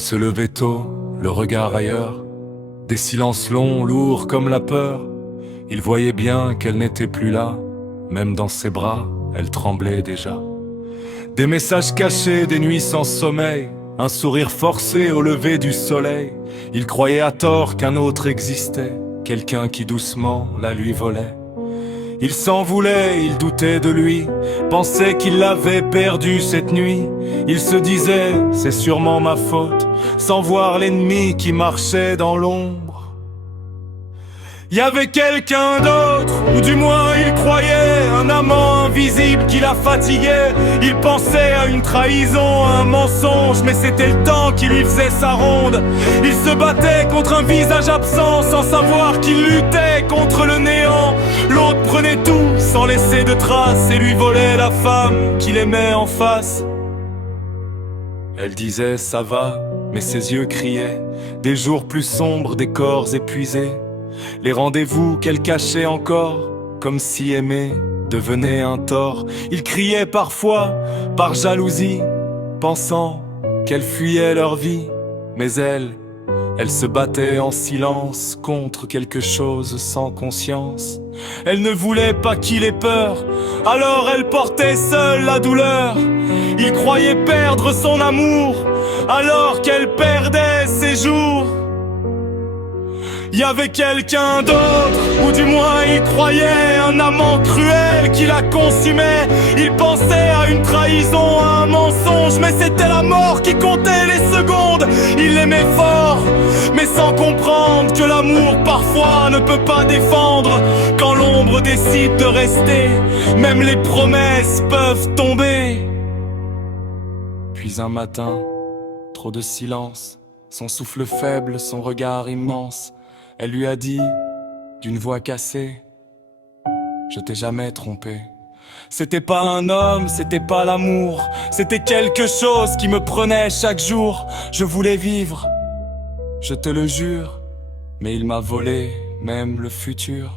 se levait tôt, le regard ailleurs, des silences longs, lourds comme la peur. Il voyait bien qu'elle n'était plus là, même dans ses bras, elle tremblait déjà. Des messages cachés, des nuits sans sommeil, un sourire forcé au lever du soleil. Il croyait à tort qu'un autre existait, quelqu'un qui doucement la lui volait. Il s'en voulait, il doutait de lui, pensait qu'il l'avait perdu cette nuit. Il se disait, c'est sûrement ma faute, sans voir l'ennemi qui marchait dans l'ombre. Il y avait quelqu'un d'autre, ou du moins il croyait, un amant invisible qui la fatiguait. Il pensait à une trahison, à un mensonge, mais c'était le temps qui lui faisait sa ronde. Il se battait contre un visage absent, sans savoir qu'il luttait contre le néant. L'autre prenait tout, sans laisser de traces, et lui volait la femme qu'il aimait en face. Elle disait ça va, mais ses yeux criaient, des jours plus sombres, des corps épuisés. Les rendez-vous qu'elle cachait encore, comme si aimer devenait un tort. Il criait parfois, par jalousie, pensant qu'elle fuyait leur vie. Mais elle se battait en silence contre quelque chose sans conscience. Elle ne voulait pas qu'il ait peur, alors elle portait seule la douleur. Il croyait perdre son amour, alors qu'elle perdait ses jours. Il y avait quelqu'un d'autre, ou du moins il croyait, un amant cruel qui la consumait. Il pensait à une trahison, à un mensonge, mais c'était la mort qui comptait les secondes. Il l'aimait fort, mais sans comprendre que l'amour parfois ne peut pas défendre. Quand l'ombre décide de rester, même les promesses peuvent tomber. Puis un matin, trop de silence, son souffle faible, son regard immense. Elle lui a dit, d'une voix cassée, je t'ai jamais trompé. C'était pas un homme, c'était pas l'amour, c'était quelque chose qui me prenait chaque jour. Je voulais vivre, je te le jure, mais il m'a volé même le futur.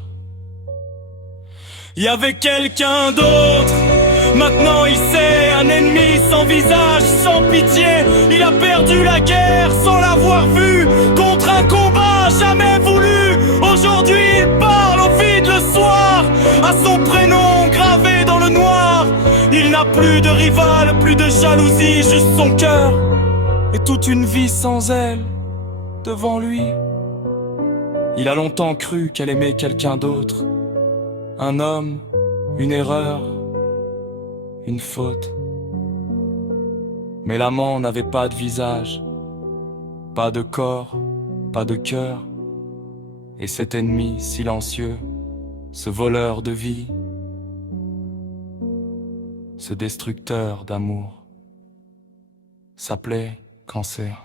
Il y avait quelqu'un d'autre, maintenant il sait, un ennemi sans visage, sans pitié. Il a perdu la guerre sans l'avoir vue, contre un combat jamais voulu. Aujourd'hui il parle au vide le soir, à son prénom gravé dans le noir. Il n'a plus de rival, plus de jalousie, juste son cœur et toute une vie sans elle devant lui. Il a longtemps cru qu'elle aimait quelqu'un d'autre, un homme, une erreur, une faute. Mais l'amant n'avait pas de visage, pas de corps, pas de cœur. Et cet ennemi silencieux, ce voleur de vie, ce destructeur d'amour, s'appelait cancer.